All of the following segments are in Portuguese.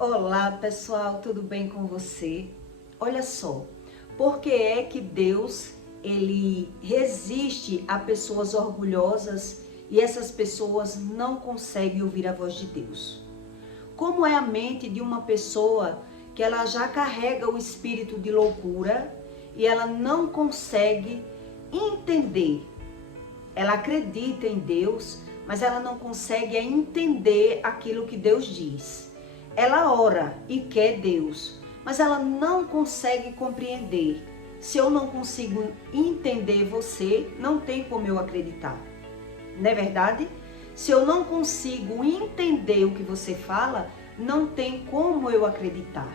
Olá pessoal, tudo bem com você? Olha só, por que é que Deus ele resiste a pessoas orgulhosas e essas pessoas não conseguem ouvir a voz de Deus? Como é a mente de uma pessoa que ela já carrega o espírito de loucura e ela não consegue entender? Ela acredita em Deus, mas ela não consegue entender aquilo que Deus diz. Ela ora e quer Deus, mas ela não consegue compreender. Se eu não consigo entender você, não tem como eu acreditar. Não é verdade? Se eu não consigo entender o que você fala, não tem como eu acreditar.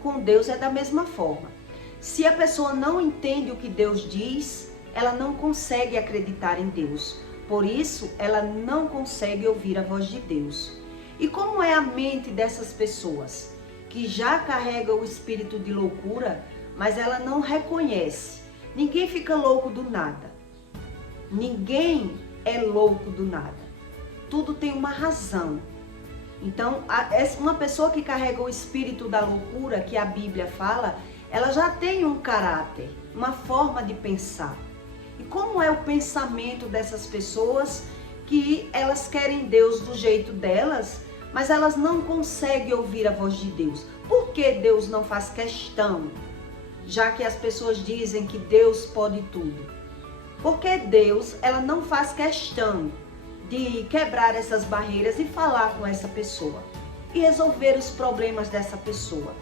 Com Deus é da mesma forma. Se a pessoa não entende o que Deus diz, ela não consegue acreditar em Deus. Por isso, ela não consegue ouvir a voz de Deus. E como é a mente dessas pessoas que já carrega o espírito de loucura, mas ela não reconhece? Ninguém fica louco do nada. Ninguém é louco do nada. Tudo tem uma razão. Então, uma pessoa que carrega o espírito da loucura, que a Bíblia fala, ela já tem um caráter, uma forma de pensar. E como é o pensamento dessas pessoas que elas querem Deus do jeito delas, mas elas não conseguem ouvir a voz de Deus? Por que Deus não faz questão? Já que as pessoas dizem que Deus pode tudo. Porque Deus, ela não faz questão de quebrar essas barreiras e falar com essa pessoa. E resolver os problemas dessa pessoa.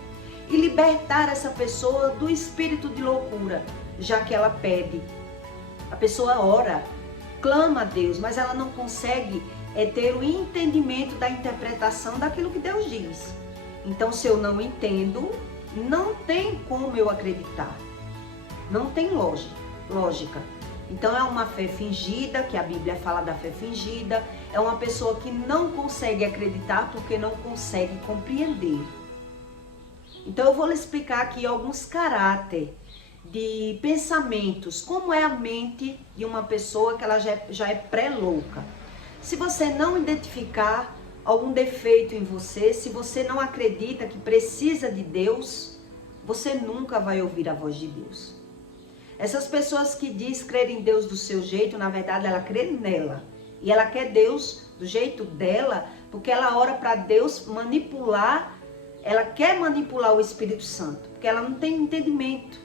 E libertar essa pessoa do espírito de loucura, já que ela pede. A pessoa ora, clama a Deus, mas ela não consegue ter o entendimento da interpretação daquilo que Deus diz. Então, se eu não entendo, não tem como eu acreditar. Não tem lógica. Então, é uma fé fingida, que a Bíblia fala da fé fingida. É uma pessoa que não consegue acreditar porque não consegue compreender. Então, eu vou lhe explicar aqui alguns caráteres de pensamentos, como é a mente de uma pessoa que ela já é pré-louca. Se você não identificar algum defeito em você, se você não acredita que precisa de Deus, você nunca vai ouvir a voz de Deus. Essas pessoas que dizem crer em Deus do seu jeito, na verdade ela crê nela. E ela quer Deus do jeito dela, porque ela ora para Deus manipular, ela quer manipular o Espírito Santo, porque ela não tem entendimento.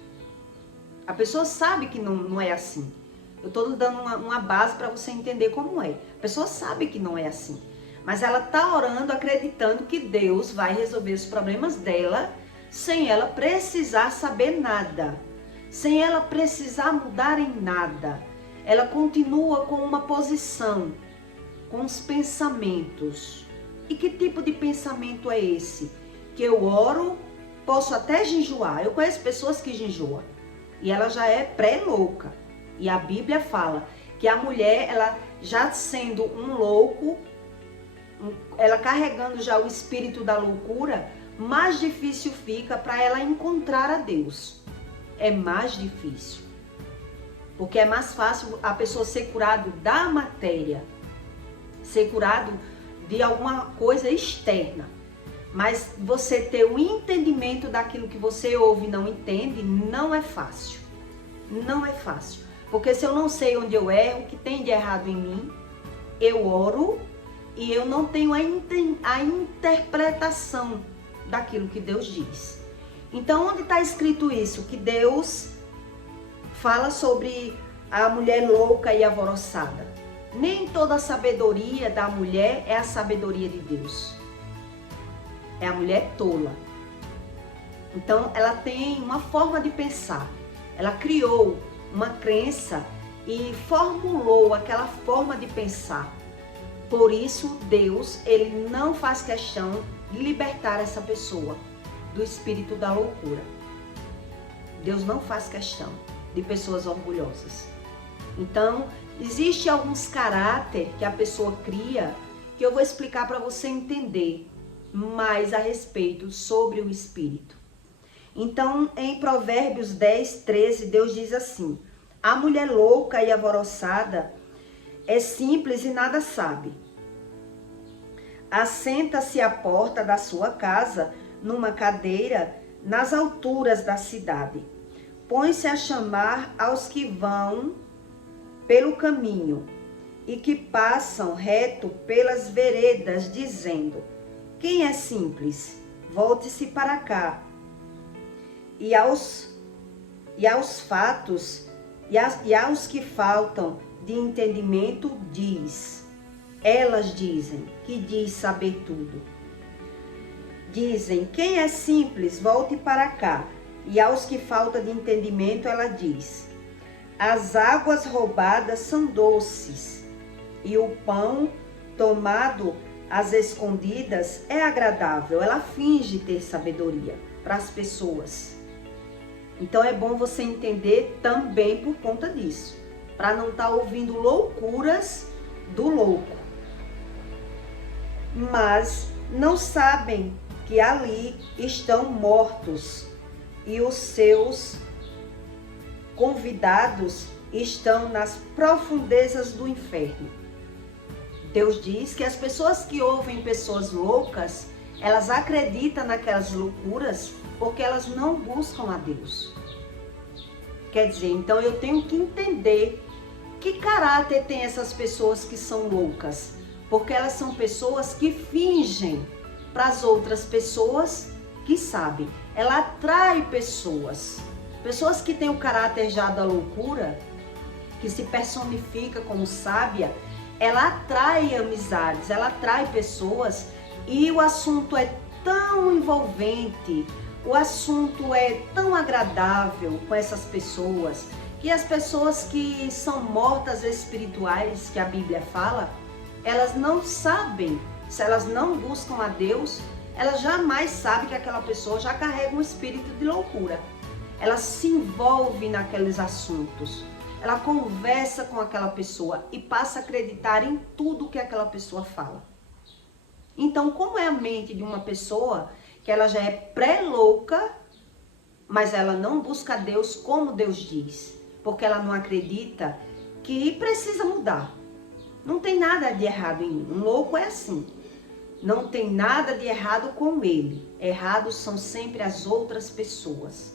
A pessoa sabe que não é assim. Eu estou dando uma base para você entender como é. A pessoa sabe que não é assim. Mas ela está orando, acreditando que Deus vai resolver os problemas dela sem ela precisar saber nada. Sem ela precisar mudar em nada. Ela continua com uma posição, com os pensamentos. E que tipo de pensamento é esse? Que eu oro, posso até jejuar. Eu conheço pessoas que jejuam. E ela já é pré-louca. E a Bíblia fala que a mulher, ela já sendo um louco, ela carregando já o espírito da loucura, mais difícil fica para ela encontrar a Deus. É mais difícil. Porque é mais fácil a pessoa ser curado da matéria, ser curado de alguma coisa externa. Mas você ter o entendimento daquilo que você ouve e não entende, não é fácil. Não é fácil. Porque se eu não sei onde eu erro, o que tem de errado em mim, eu oro e eu não tenho a interpretação daquilo que Deus diz. Então, onde está escrito isso? Que Deus fala sobre a mulher louca e alvoroçada. Nem toda a sabedoria da mulher é a sabedoria de Deus. É a mulher tola. Então, ela tem uma forma de pensar. Ela criou uma crença e formulou aquela forma de pensar. Por isso, Deus, ele não faz questão de libertar essa pessoa do espírito da loucura. Deus não faz questão de pessoas orgulhosas. Então, existe alguns caráteres que a pessoa cria que eu vou explicar para você entender mais a respeito sobre o espírito. Então, em Provérbios 10, 13, Deus diz assim: a mulher louca e alvoroçada é simples e nada sabe. assenta-se à porta da sua casa, numa cadeira, nas alturas da cidade. Põe-se a chamar aos que vão pelo caminho e que passam reto pelas veredas, dizendo: quem é simples, volte-se para cá. E aos fatos e aos que faltam de entendimento diz. Elas dizem, que diz saber tudo. Dizem: quem é simples, volte para cá. E aos que falta de entendimento ela diz: as águas roubadas são doces, e o pão tomado às escondidas é agradável. Ela finge ter sabedoria para as pessoas. Então é bom você entender também por conta disso, para não estar ouvindo loucuras do louco. Mas não sabem que ali estão mortos e os seus convidados estão nas profundezas do inferno. Deus diz que as pessoas que ouvem pessoas loucas, elas acreditam naquelas loucuras porque elas não buscam a Deus. Quer dizer, então eu tenho que entender que caráter tem essas pessoas que são loucas, porque elas são pessoas que fingem para as outras pessoas que sabem. Ela atrai pessoas que têm o caráter já da loucura, que se personifica como sábia. Ela atrai amizades, ela atrai pessoas, e o assunto é tão envolvente, o assunto é tão agradável com essas pessoas, que as pessoas que são mortas espirituais, que a Bíblia fala, elas não sabem, se elas não buscam a Deus, elas jamais sabem que aquela pessoa já carrega um espírito de loucura. Ela se envolve naqueles assuntos, ela conversa com aquela pessoa e passa a acreditar em tudo que aquela pessoa fala. Então, como é a mente de uma pessoa que ela já é pré-louca, mas ela não busca Deus como Deus diz, porque ela não acredita que precisa mudar. Não tem nada de errado em mim. Um louco é assim. Não tem nada de errado com ele. Errados são sempre as outras pessoas.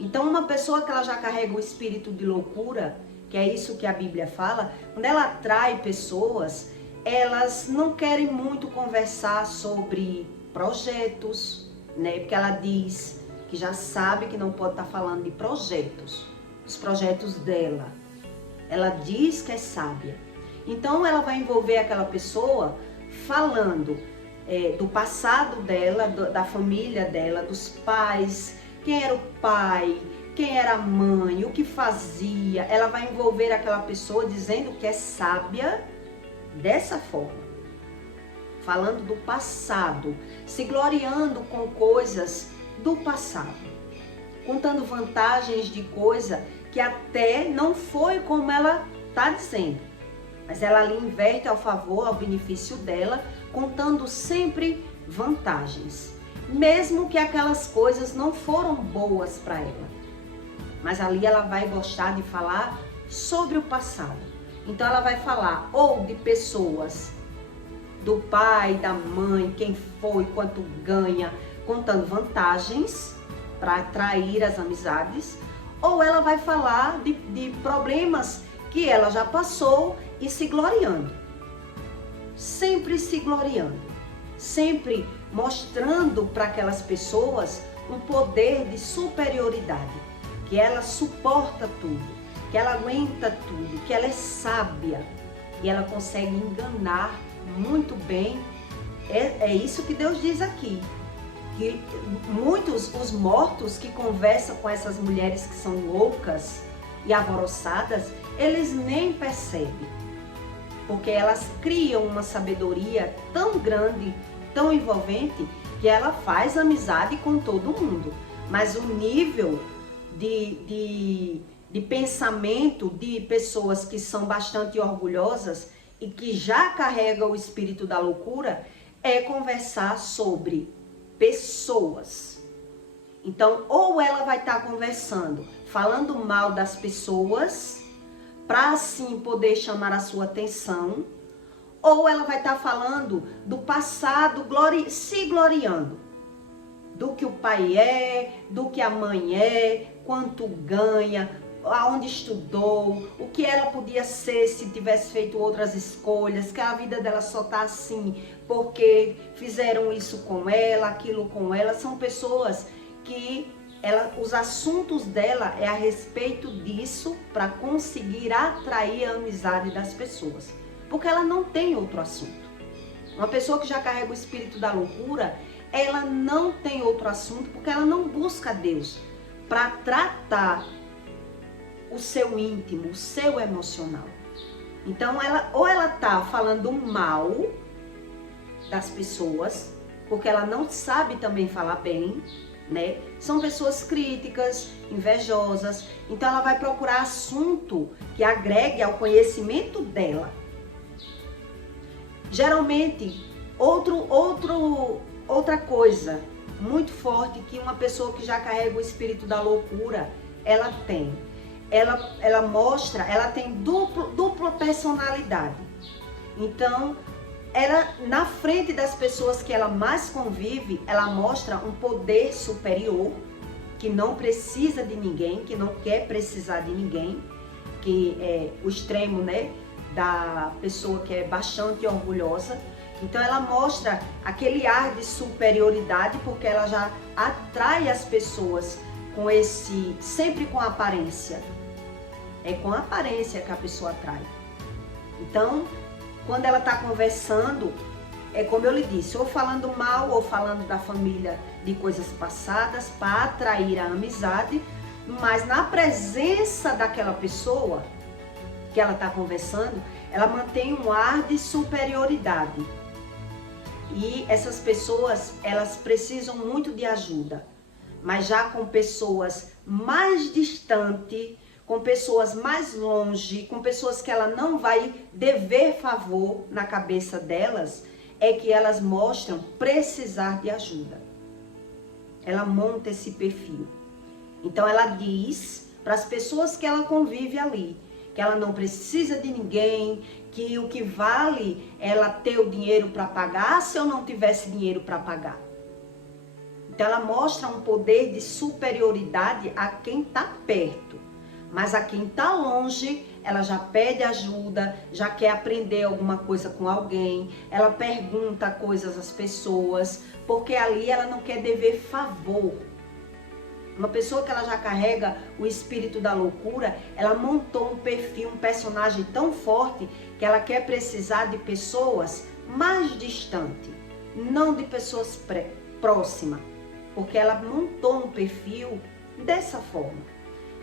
Então, uma pessoa que ela já carrega o espírito de loucura, que é isso que a Bíblia fala, quando ela atrai pessoas, elas não querem muito conversar sobre projetos, né? Porque ela diz que já sabe que não pode estar falando de projetos, os projetos dela. Ela diz que é sábia. Então, ela vai envolver aquela pessoa falando do passado dela, da família dela, dos pais, quem era o pai, quem era a mãe, o que fazia. Ela vai envolver aquela pessoa dizendo que é sábia dessa forma, falando do passado, se gloriando com coisas do passado, contando vantagens de coisa que até não foi como ela está dizendo, mas ela ali inverte ao favor, ao benefício dela, contando sempre vantagens, mesmo que aquelas coisas não foram boas para ela, mas ali ela vai gostar de falar sobre o passado. Então ela vai falar ou de pessoas, do pai, da mãe, quem foi, quanto ganha, contando vantagens para atrair as amizades, ou ela vai falar de problemas que ela já passou e se gloriando. Sempre se gloriando, sempre mostrando para aquelas pessoas um poder de superioridade, que ela suporta tudo, que ela aguenta tudo, que ela é sábia e ela consegue enganar muito bem. É isso que Deus diz aqui, que muitos, os mortos que conversam com essas mulheres que são loucas e alvoroçadas, eles nem percebem, porque elas criam uma sabedoria tão grande, tão envolvente, que ela faz amizade com todo mundo, mas o nível de pensamento de pessoas que são bastante orgulhosas e que já carregam o espírito da loucura é conversar sobre pessoas. Então, ou ela vai estar conversando, falando mal das pessoas, para assim poder chamar a sua atenção, ou ela vai estar falando do passado, se gloriando do que o pai é, do que a mãe é, quanto ganha, aonde estudou, o que ela podia ser se tivesse feito outras escolhas, que a vida dela só tá assim porque fizeram isso com ela, aquilo com ela. São pessoas que os assuntos dela é a respeito disso para conseguir atrair a amizade das pessoas, porque ela não tem outro assunto. Uma pessoa que já carrega o espírito da loucura, ela não tem outro assunto, porque ela não busca Deus para tratar o seu íntimo, o seu emocional. Então, ela tá falando mal das pessoas, porque ela não sabe também falar bem, né? São pessoas críticas, invejosas. Então, ela vai procurar assunto que agregue ao conhecimento dela. Geralmente, outra coisa muito forte que uma pessoa que já carrega o espírito da loucura, ela tem. Ela mostra, ela tem dupla personalidade. Então, ela, na frente das pessoas que ela mais convive, ela mostra um poder superior, que não precisa de ninguém, que não quer precisar de ninguém, que é o extremo, né, da pessoa que é bastante orgulhosa. Então ela mostra aquele ar de superioridade, porque ela já atrai as pessoas com sempre com aparência. É com a aparência que a pessoa atrai. Então, quando ela está conversando, é como eu lhe disse, ou falando mal ou falando da família, de coisas passadas, para atrair a amizade, mas na presença daquela pessoa que ela está conversando, ela mantém um ar de superioridade. E essas pessoas, elas precisam muito de ajuda, mas já com pessoas mais distantes, com pessoas mais longe, com pessoas que ela não vai dever favor na cabeça delas, é que elas mostram precisar de ajuda. Ela monta esse perfil. Então ela diz para as pessoas que ela convive ali, que ela não precisa de ninguém, que o que vale é ela ter o dinheiro para pagar, se eu não tivesse dinheiro para pagar. Então ela mostra um poder de superioridade a quem está perto. Mas a quem está longe, ela já pede ajuda, já quer aprender alguma coisa com alguém, ela pergunta coisas às pessoas, porque ali ela não quer dever favor. Uma pessoa que ela já carrega o espírito da loucura, ela montou um perfil, um personagem tão forte que ela quer precisar de pessoas mais distantes, não de pessoas próximas, porque ela montou um perfil dessa forma.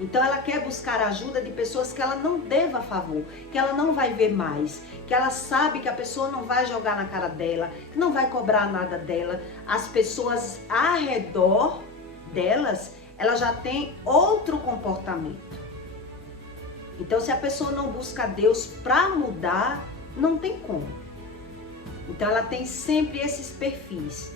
Então ela quer buscar ajuda de pessoas que ela não deva favor, que ela não vai ver mais, que ela sabe que a pessoa não vai jogar na cara dela, que não vai cobrar nada dela. As pessoas ao redor delas, ela já tem outro comportamento. Então se a pessoa não busca Deus para mudar, não tem como. Então ela tem sempre esses perfis.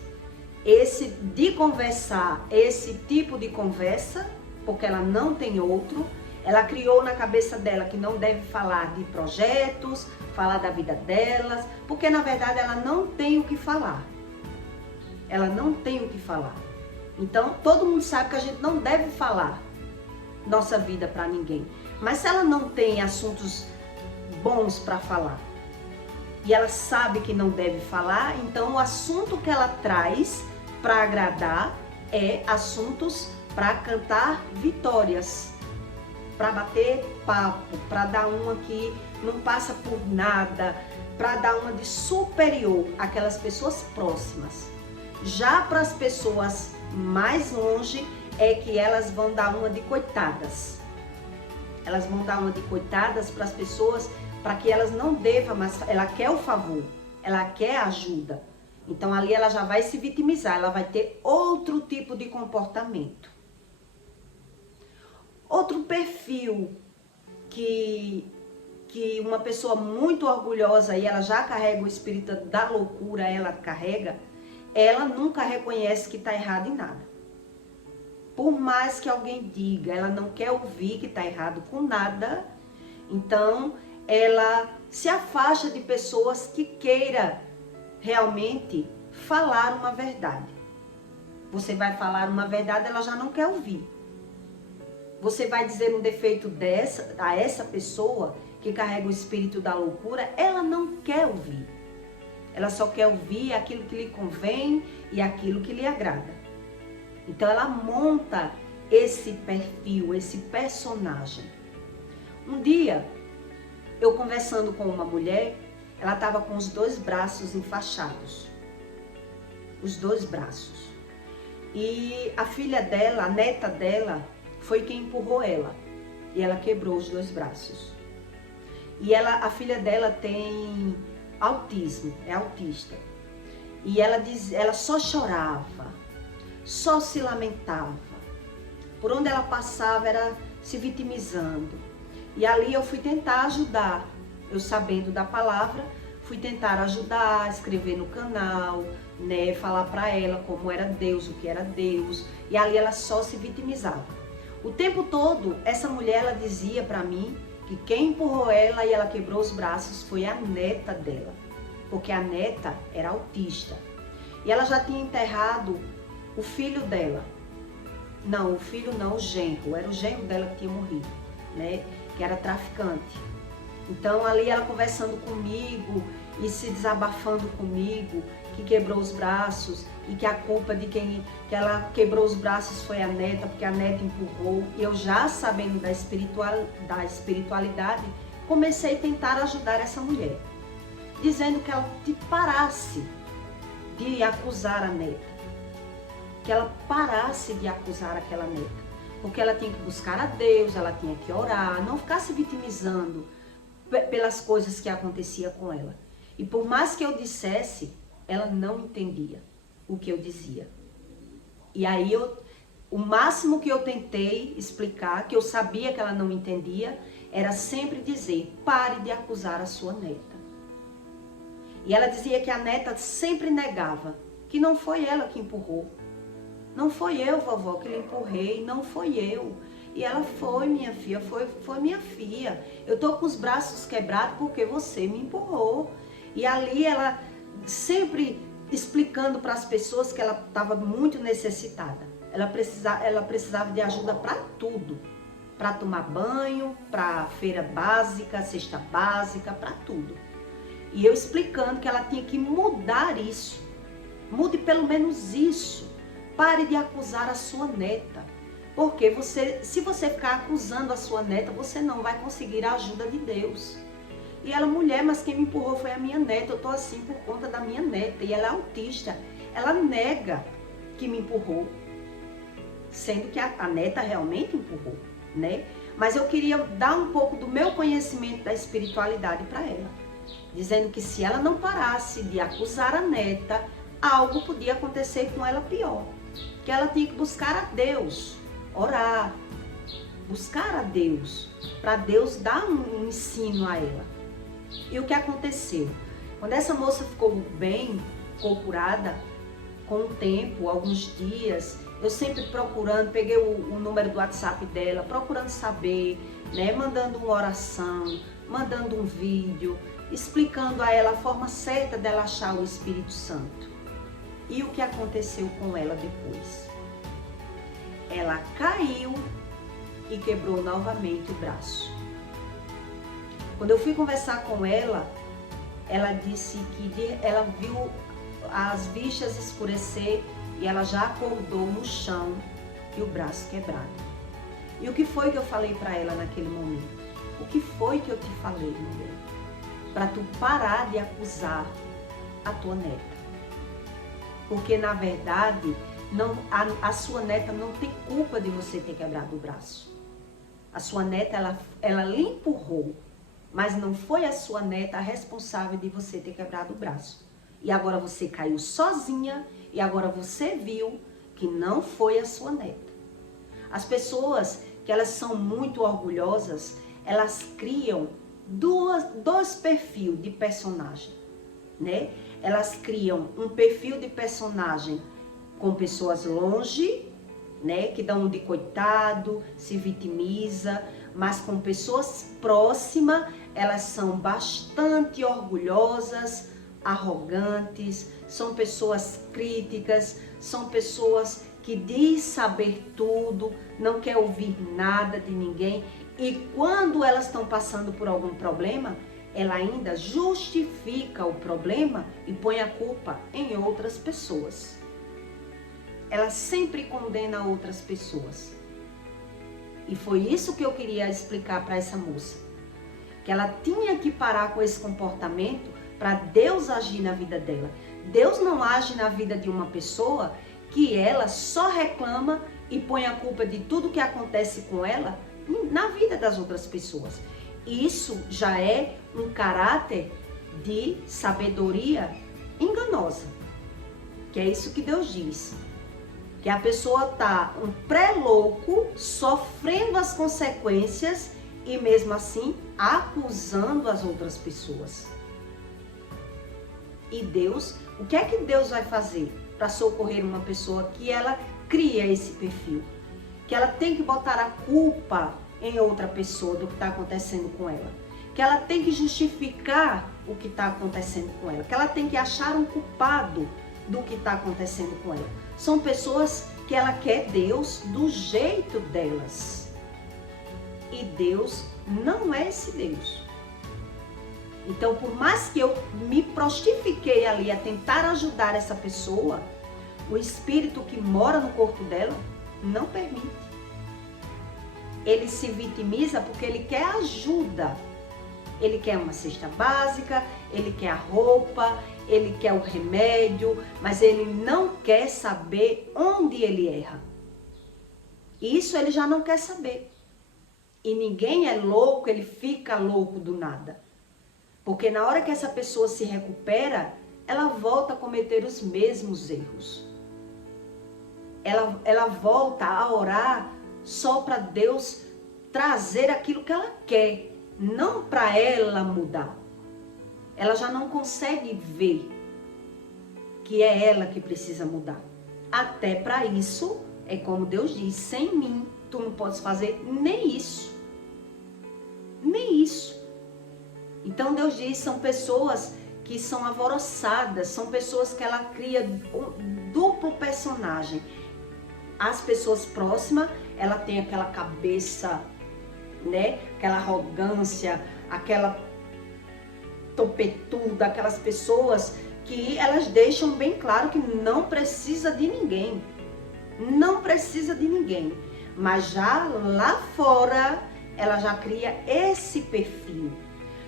Esse de conversar, esse tipo de conversa, porque ela não tem outro. Ela criou na cabeça dela que não deve falar de projetos, falar da vida delas, porque na verdade ela não tem o que falar. Ela não tem o que falar. Então todo mundo sabe que a gente não deve falar nossa vida para ninguém. Mas se ela não tem assuntos bons para falar e ela sabe que não deve falar, então o assunto que ela traz para agradar é assuntos para cantar vitórias, para bater papo, para dar uma que não passa por nada, para dar uma de superior àquelas pessoas próximas. Já para as pessoas mais longe é que elas vão dar uma de coitadas. Elas vão dar uma de coitadas para as pessoas, para que elas não devam, mas ela quer o favor, ela quer a ajuda. Então ali ela já vai se vitimizar, ela vai ter outro tipo de comportamento. Outro perfil que uma pessoa muito orgulhosa e ela já carrega o espírito da loucura, ela carrega, ela nunca reconhece que está errado em nada. Por mais que alguém diga, ela não quer ouvir que está errado com nada. Então ela Se afaste de pessoas que queiram realmente falar uma verdade. Você vai falar uma verdade, ela já não quer ouvir. Você vai dizer um defeito a essa pessoa que carrega o espírito da loucura, ela não quer ouvir. Ela só quer ouvir aquilo que lhe convém e aquilo que lhe agrada. Então ela monta esse perfil, esse personagem. Um dia, eu conversando com uma mulher, ela estava com os 2 braços enfaixados. Os 2 braços. E a filha dela, a neta dela, foi quem empurrou ela. E ela quebrou os 2 braços. E a filha dela tem autismo, é autista. E ela só chorava, só se lamentava. Por onde ela passava era se vitimizando. E ali eu fui tentar ajudar. Eu sabendo da palavra, fui tentar ajudar, escrever no canal, né, falar para ela como era Deus, o que era Deus. E ali ela só se vitimizava. O tempo todo, essa mulher, ela dizia para mim que quem empurrou ela e ela quebrou os braços foi a neta dela. Porque a neta era autista. E ela já tinha enterrado o filho dela. Não, o filho não, o genro. Era o genro dela que tinha morrido, né? Que era traficante. Então ali ela conversando comigo e se desabafando comigo, que quebrou os braços e que a culpa de que ela quebrou os braços foi a neta, porque a neta empurrou. E eu já sabendo da espiritualidade, comecei a tentar ajudar essa mulher, dizendo que ela parasse de acusar a neta, que ela parasse de acusar aquela neta, porque ela tinha que buscar a Deus, ela tinha que orar, não ficar se vitimizando pelas coisas que acontecia com ela. E por mais que eu dissesse, ela não entendia o que eu dizia. E aí o máximo que eu tentei explicar, que eu sabia que ela não entendia, era sempre dizer: pare de acusar a sua neta. E ela dizia que a neta sempre negava, que não foi ela que empurrou. Não foi eu, vovó, que lhe empurrei, não foi eu. E ela: foi, minha filha, foi minha filha. Eu tô com os braços quebrados porque você me empurrou. E ali ela sempre explicando para as pessoas que ela estava muito necessitada. Ela precisava de ajuda para tudo. Para tomar banho, para feira básica, cesta básica, para tudo. E eu explicando que ela tinha que mudar isso. Mude pelo menos isso. Pare de acusar a sua neta. Porque se você ficar acusando a sua neta, você não vai conseguir a ajuda de Deus. E ela: mulher, mas quem me empurrou foi a minha neta. Eu tô assim por conta da minha neta. E ela é autista. Ela nega que me empurrou. Sendo que a neta realmente empurrou, né? Mas eu queria dar um pouco do meu conhecimento da espiritualidade para ela. Dizendo que se ela não parasse de acusar a neta, algo podia acontecer com ela pior. Que ela tinha que buscar a Deus, orar, buscar a Deus, para Deus dar um ensino a ela. E o que aconteceu? Quando essa moça ficou bem, ficou curada, com o tempo, alguns dias, eu sempre procurando, peguei o número do WhatsApp dela, procurando saber, né, mandando uma oração, mandando um vídeo, explicando a ela a forma certa dela achar o Espírito Santo. E o que aconteceu com ela depois? Ela caiu e quebrou novamente o braço. Quando eu fui conversar com ela, ela disse que ela viu as bichas escurecer e ela já acordou no chão e o braço quebrado. E o que foi que eu falei para ela naquele momento? O que foi que eu te falei, mulher? Para tu parar de acusar a tua neta. Porque na verdade, a sua neta não tem culpa de você ter quebrado o braço. A sua neta, ela lhe empurrou, mas não foi a sua neta a responsável de você ter quebrado o braço. E agora você caiu sozinha e agora você viu que não foi a sua neta. As pessoas que elas são muito orgulhosas, elas criam dois perfis de personagem, né? Elas criam um perfil de personagem com pessoas longe, né? Que dão um de coitado, se vitimiza, mas com pessoas próximas, elas são bastante orgulhosas, arrogantes, são pessoas críticas, são pessoas que diz saber tudo, não quer ouvir nada de ninguém, e quando elas estão passando por algum problema, ela ainda justifica o problema e põe a culpa em outras pessoas. Ela sempre condena outras pessoas. E foi isso que eu queria explicar para essa moça. Que ela tinha que parar com esse comportamento para Deus agir na vida dela. Deus não age na vida de uma pessoa que ela só reclama e põe a culpa de tudo que acontece com ela na vida das outras pessoas. Isso já é um caráter de sabedoria enganosa. Que é isso que Deus diz. Que a pessoa tá um pré-louco, sofrendo as consequências e mesmo assim acusando as outras pessoas. E Deus, o que é que Deus vai fazer para socorrer uma pessoa que ela cria esse perfil? Que ela tem que botar a culpa em outra pessoa do que está acontecendo com ela. Que ela tem que justificar o que está acontecendo com ela. Que ela tem que achar um culpado do que está acontecendo com ela. São pessoas que ela quer Deus do jeito delas. E Deus não é esse Deus. Então, por mais que eu me prostifiquei ali a tentar ajudar essa pessoa, o espírito que mora no corpo dela não permite. Ele se vitimiza porque ele quer ajuda. Ele quer uma cesta básica, ele quer a roupa, ele quer o remédio, mas ele não quer saber onde ele erra. Isso ele já não quer saber. E ninguém é louco, ele fica louco do nada. Porque na hora que essa pessoa se recupera, ela volta a cometer os mesmos erros. Ela volta a orar só para Deus trazer aquilo que ela quer, não para ela mudar. Ela já não consegue ver que é ela que precisa mudar. Até para isso, é como Deus diz, sem mim tu não podes fazer nem isso. Nem isso. Então Deus diz, são pessoas que são alvoroçadas, são pessoas que ela cria um duplo personagem. As pessoas próximas, ela tem aquela cabeça, né? Aquela arrogância, aquela topetuda, aquelas pessoas que elas deixam bem claro que não precisa de ninguém. Não precisa de ninguém. Mas já lá fora, ela já cria esse perfil.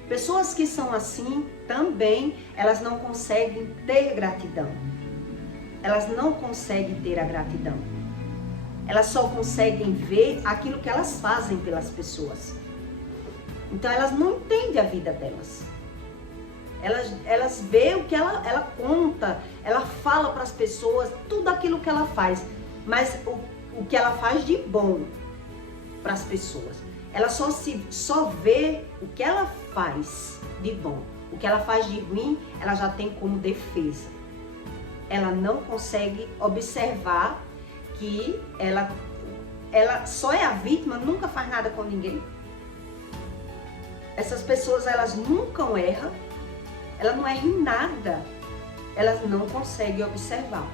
Pessoas que são assim também, elas não conseguem ter gratidão. Elas não conseguem ter a gratidão. Elas só conseguem ver aquilo que elas fazem pelas pessoas. Então elas não entendem a vida delas. Elas veem o que ela conta, ela fala para as pessoas tudo aquilo que ela faz. Mas o que ela faz de bom para as pessoas. Ela só vê o que ela faz de bom. O que ela faz de ruim, ela já tem como defesa. Ela não consegue observar que ela só é a vítima, nunca faz nada com ninguém. Essas pessoas, elas nunca erram, elas não erram em nada. Elas não conseguem observar.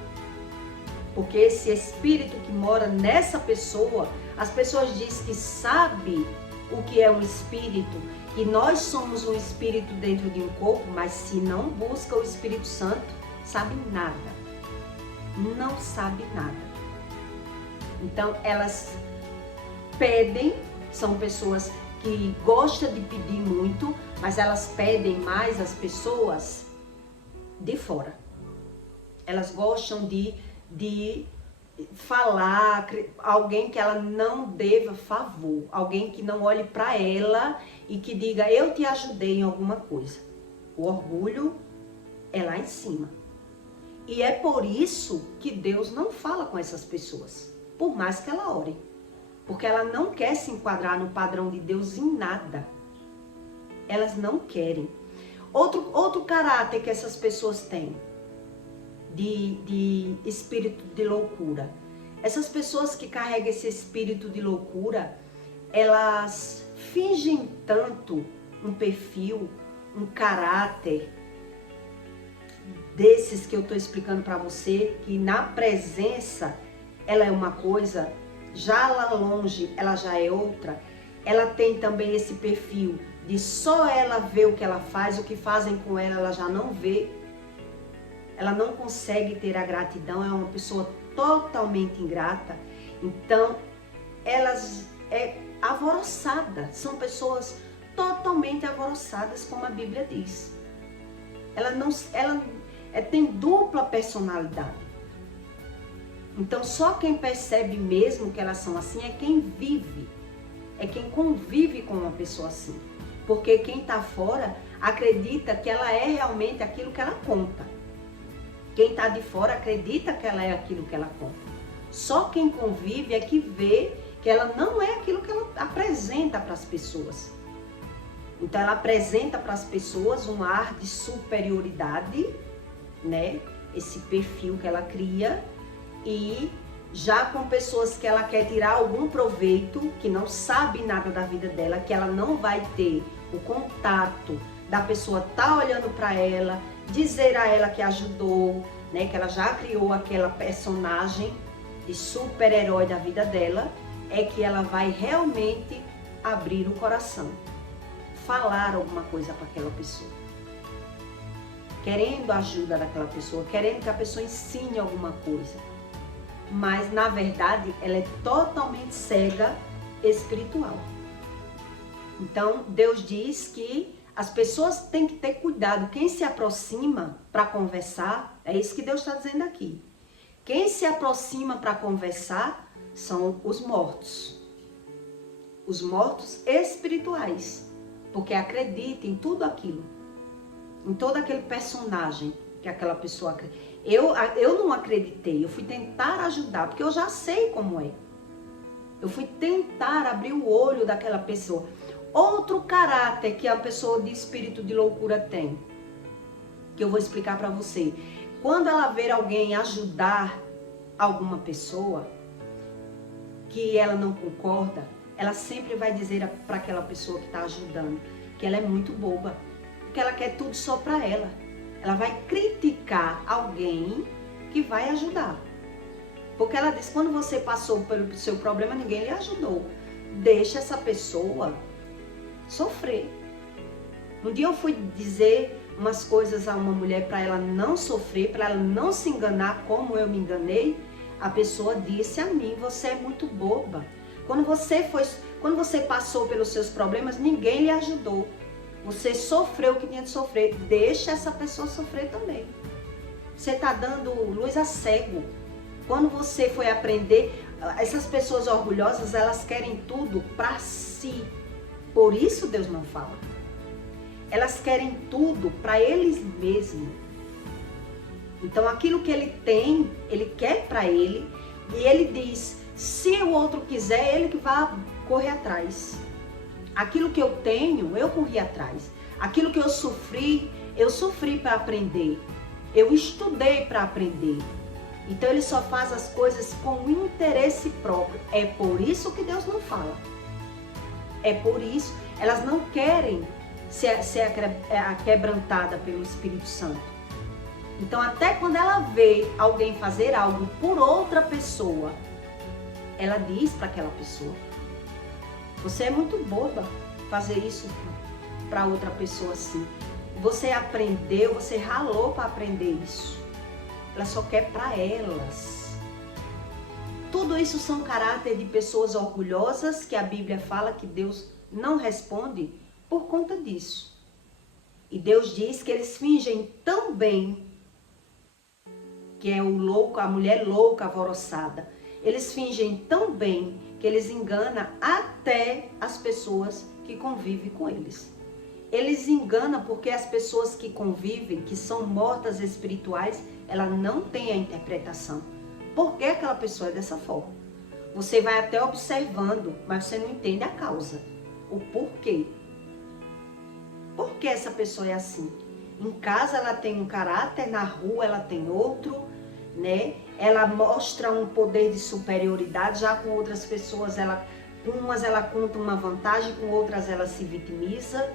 Porque esse espírito que mora nessa pessoa, as pessoas dizem que sabe o que é um espírito, que nós somos um espírito dentro de um corpo, mas se não busca o Espírito Santo, sabe nada. Não sabe nada. Então elas pedem, são pessoas que gostam de pedir muito, mas elas pedem mais às pessoas de fora. Elas gostam de falar, alguém que ela não deva favor, alguém que não olhe para ela e que diga, eu te ajudei em alguma coisa. O orgulho é lá em cima. E é por isso que Deus não fala com essas pessoas, por mais que ela ore. Porque ela não quer se enquadrar no padrão de Deus em nada. Elas não querem. Outro caráter que essas pessoas têm, de espírito de loucura. Essas pessoas que carregam esse espírito de loucura, elas fingem tanto um perfil, um caráter desses que eu estou explicando para você, que na presença ela é uma coisa, já lá longe ela já é outra. Ela tem também esse perfil de só ela ver o que ela faz, o que fazem com ela já não vê. Ela não consegue ter a gratidão, é uma pessoa totalmente ingrata. Então, elas alvoroçadas, são pessoas totalmente alvoroçadas, como a Bíblia diz. Ela tem dupla personalidade. Então, só quem percebe mesmo que elas são assim é quem vive, é quem convive com uma pessoa assim. Porque quem está fora acredita que ela é realmente aquilo que ela conta. Quem está de fora acredita que ela é aquilo que ela conta. Só quem convive é que vê que ela não é aquilo que ela apresenta para as pessoas. Então ela apresenta para as pessoas um ar de superioridade, né? Esse perfil que ela cria, e já com pessoas que ela quer tirar algum proveito, que não sabe nada da vida dela, que ela não vai ter o contato da pessoa tá olhando para ela, dizer a ela que ajudou, né? Que ela já criou aquela personagem de super-herói da vida dela, é que ela vai realmente abrir o coração, falar alguma coisa para aquela pessoa, querendo a ajuda daquela pessoa, querendo que a pessoa ensine alguma coisa. Mas, na verdade, ela é totalmente cega espiritual. Então, Deus diz que as pessoas têm que ter cuidado. Quem se aproxima para conversar, é isso que Deus está dizendo aqui. Quem se aproxima para conversar são os mortos. Os mortos espirituais. Porque acredita em tudo aquilo. Em todo aquele personagem que aquela pessoa acredita. Eu não acreditei, eu fui tentar ajudar, porque eu já sei como é. Eu fui tentar abrir o olho daquela pessoa. Outro caráter que a pessoa de espírito de loucura tem, que eu vou explicar para você. Quando ela ver alguém ajudar alguma pessoa que ela não concorda, ela sempre vai dizer para aquela pessoa que está ajudando que ela é muito boba, que ela quer tudo só para ela. Ela vai criticar alguém que vai ajudar. Porque ela diz, quando você passou pelo seu problema, ninguém lhe ajudou. Deixa essa pessoa sofrer. Um dia eu fui dizer umas coisas a uma mulher para ela não sofrer, para ela não se enganar como eu me enganei. A pessoa disse a mim, você é muito boba. Quando você passou pelos seus problemas, ninguém lhe ajudou. Você sofreu o que tinha de sofrer. Deixa essa pessoa sofrer também. Você está dando luz a cego. Quando você foi aprender, essas pessoas orgulhosas, elas querem tudo para si. Por isso Deus não fala. Elas querem tudo para eles mesmos. Então aquilo que ele tem, ele quer para ele. E ele diz, se o outro quiser, ele que vai correr atrás. Aquilo que eu tenho, eu corri atrás. Aquilo que eu sofri para aprender. Eu estudei para aprender. Então ele só faz as coisas com interesse próprio. É por isso que Deus não fala. É por isso. Elas não querem ser quebrantada pelo Espírito Santo. Então até quando ela vê alguém fazer algo por outra pessoa, ela diz para aquela pessoa, você é muito boba fazer isso para outra pessoa assim. Você aprendeu, você ralou para aprender isso. Ela só quer para elas. Tudo isso são caráter de pessoas orgulhosas que a Bíblia fala que Deus não responde por conta disso. E Deus diz que eles fingem tão bem, que é o louco, a mulher louca, alvoroçada. Eles fingem tão bem que eles enganam até as pessoas que convivem com eles. Eles enganam porque as pessoas que convivem, que são mortas espirituais, ela não tem a interpretação. Por que aquela pessoa é dessa forma? Você vai até observando, mas você não entende a causa, o porquê. Por que essa pessoa é assim? Em casa ela tem um caráter, na rua ela tem outro, né? Ela mostra um poder de superioridade, já com outras pessoas, com umas ela conta uma vantagem, com outras ela se vitimiza.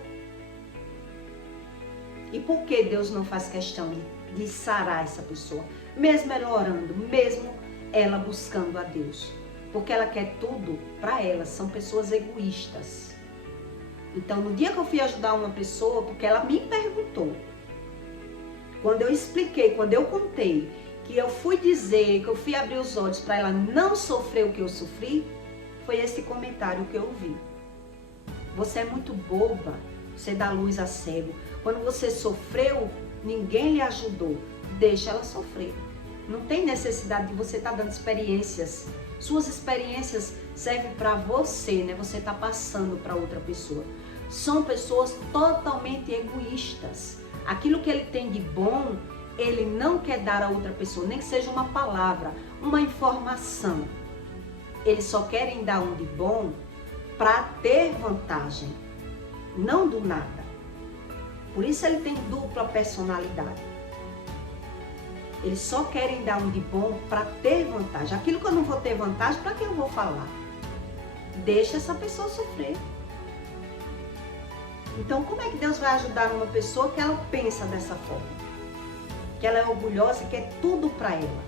E por que Deus não faz questão de sarar essa pessoa? Mesmo ela orando, mesmo ela buscando a Deus. Porque ela quer tudo para ela, são pessoas egoístas. Então, no dia que eu fui ajudar uma pessoa, porque ela me perguntou, quando eu expliquei, quando eu contei, que eu fui dizer, que eu fui abrir os olhos para ela não sofrer o que eu sofri, foi esse comentário que eu ouvi. Você é muito boba, você dá luz a cego. Quando você sofreu, ninguém lhe ajudou. Deixa ela sofrer. Não tem necessidade de você estar dando experiências. Suas experiências servem para você, né? Você está passando para outra pessoa. São pessoas totalmente egoístas. Aquilo que ele tem de bom, ele não quer dar a outra pessoa, nem que seja uma palavra, uma informação. Eles só querem dar um de bom para ter vantagem, não do nada. Por isso ele tem dupla personalidade. Eles só querem dar um de bom para ter vantagem. Aquilo que eu não vou ter vantagem, para que eu vou falar? Deixa essa pessoa sofrer. Então, como é que Deus vai ajudar uma pessoa que ela pensa dessa forma? Que ela é orgulhosa e quer tudo para ela.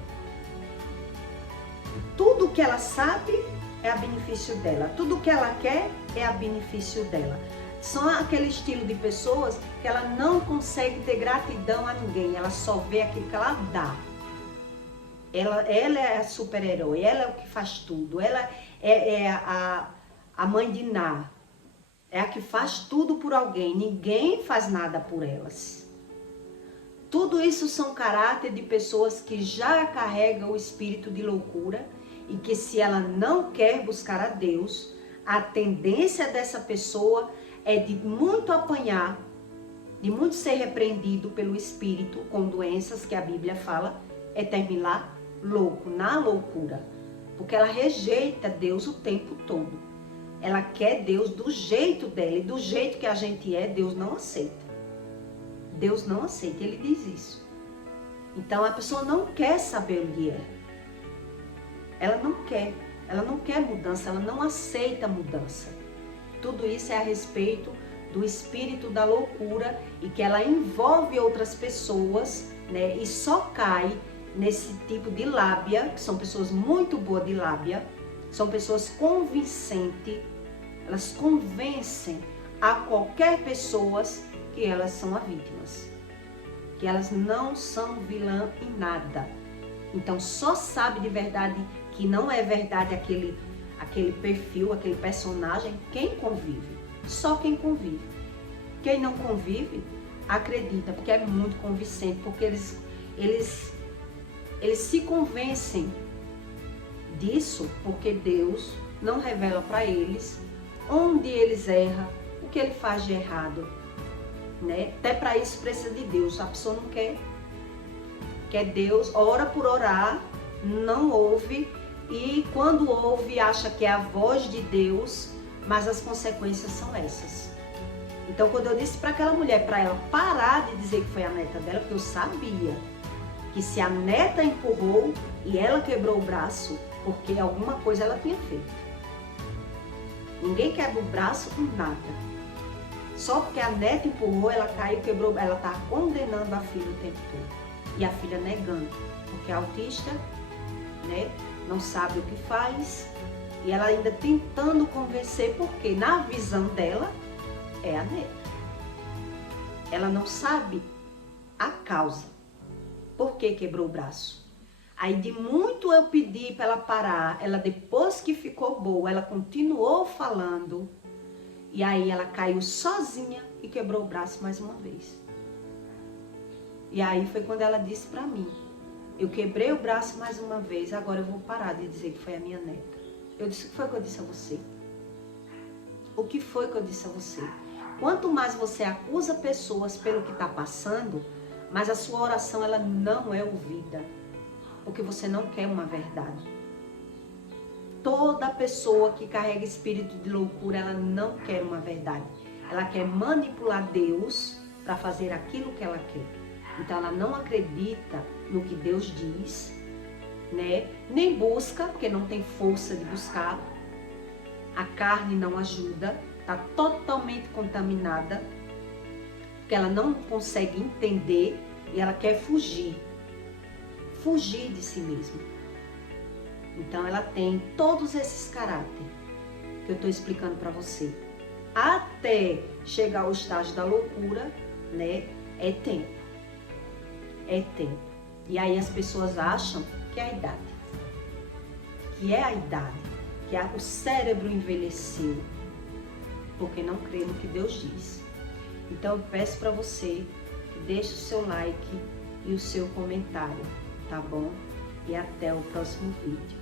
Tudo que ela sabe é a benefício dela. Tudo que ela quer é a benefício dela. São aquele estilo de pessoas que ela não consegue ter gratidão a ninguém. Ela só vê aquilo que ela dá. Ela é a super-herói. Ela é o que faz tudo. Ela é a mãe de Ná. É a que faz tudo por alguém. Ninguém faz nada por elas. Tudo isso são caráter de pessoas que já carregam o espírito de loucura e que, se ela não quer buscar a Deus, a tendência dessa pessoa é de muito apanhar, de muito ser repreendido pelo espírito com doenças que a Bíblia fala, é terminar louco, na loucura. Porque ela rejeita Deus o tempo todo. Ela quer Deus do jeito dela, e do jeito que a gente é, Deus não aceita. Deus não aceita, ele diz isso. Então a pessoa não quer saber o que é. Ela não quer mudança, ela não aceita mudança. Tudo isso é a respeito do espírito da loucura e que ela envolve outras pessoas, né? E só cai nesse tipo de lábia, que são pessoas muito boas de lábia, são pessoas convincentes, elas convencem a qualquer pessoa que elas são as vítimas, que elas não são vilã em nada. Então só sabe de verdade que não é verdade aquele perfil, aquele personagem, quem convive. Só quem convive. Quem não convive, acredita, porque é muito convincente, porque eles se convencem disso, porque Deus não revela para eles onde eles erram, o que ele faz de errado, né? Até para isso precisa de Deus. A pessoa não quer Deus, ora por orar, não ouve, e quando ouve acha que é a voz de Deus, mas as consequências são essas. Então, quando eu disse para aquela mulher, para ela parar de dizer que foi a neta dela, porque eu sabia que se a neta empurrou e ela quebrou o braço, porque alguma coisa ela tinha feito. Ninguém quebra o braço com nada. Só porque a neta empurrou, ela caiu, quebrou, ela está condenando a filha o tempo todo. E a filha negando, porque é autista, né, não sabe o que faz, e ela ainda tentando convencer, porque na visão dela é a neta. Ela não sabe a causa, por que quebrou o braço. Aí de muito eu pedi para ela parar, ela depois que ficou boa, ela continuou falando, e aí ela caiu sozinha e quebrou o braço mais uma vez. E aí foi quando ela disse para mim, eu quebrei o braço mais uma vez, agora eu vou parar de dizer que foi a minha neta. Eu disse, o que foi que eu disse a você? O que foi que eu disse a você? Quanto mais você acusa pessoas pelo que está passando, mas a sua oração ela não é ouvida, porque você não quer uma verdade. Toda pessoa que carrega espírito de loucura, ela não quer uma verdade. Ela quer manipular Deus para fazer aquilo que ela quer. Então ela não acredita no que Deus diz, né? Nem busca, porque não tem força de buscar. A carne não ajuda, está totalmente contaminada. porque ela não consegue entender e ela quer fugir de si mesma. Então ela tem todos esses caráteres que eu estou explicando para você. Até chegar ao estágio da loucura, né? É tempo. É tempo. E aí as pessoas acham que é a idade. Que é a idade. Que o cérebro envelheceu. Porque não crê no que Deus diz. Então eu peço para você que deixe o seu like e o seu comentário, tá bom? E até o próximo vídeo.